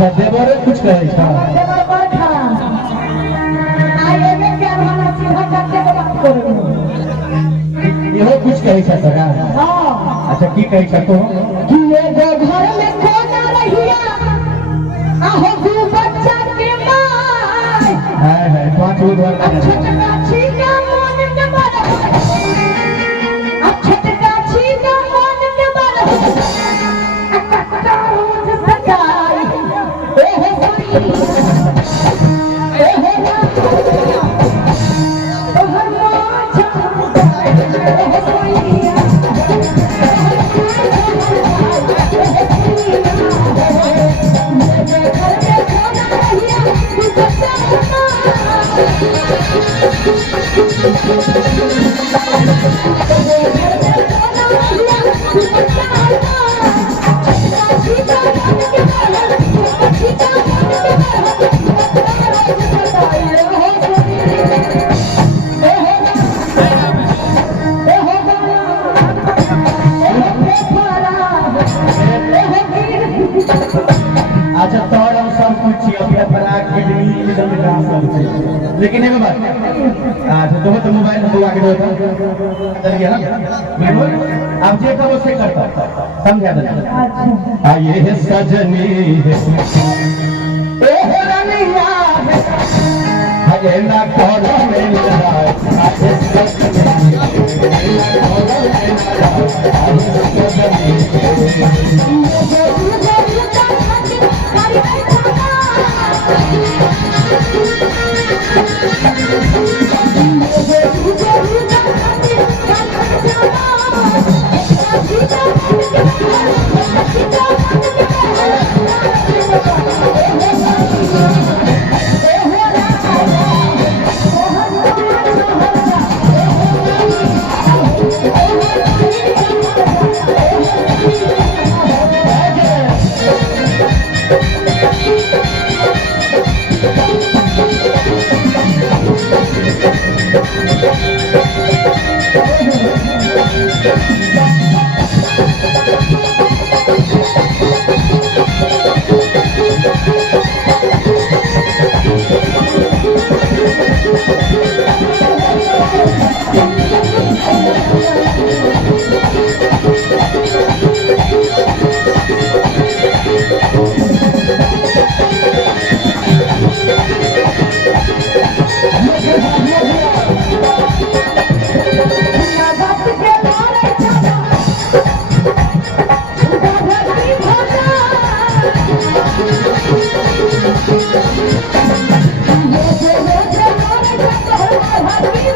अच्छा देवरे कुछ कहे था देवर पर खड़ा आए में क्या भाना सीधा करके तो बात करो इहो कुछ कहे था सगा हां अच्छा की कहे था तो कि ये घर में खोना रहिया आहो दू बच्चा के माय है 5 गो घर में छोटका छीना मन के बड़ अब छोटका छीना मन के बड़ कट्टा रोज सजाई ओहो होई ओहो तोहर मां छाई ओहो होई अच्छा तोड़ हम सब कुछ अपने पराग के लिए निकल का सब कुछ लेकिन एक बात अच्छा तो मोबाइल को आगे दो कर गया बिल्कुल अब जे करो से करता समझा दे अच्छा आइए है सजनी है ए हो रनिया है ना कोना में लगा आइए सजनी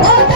Oh,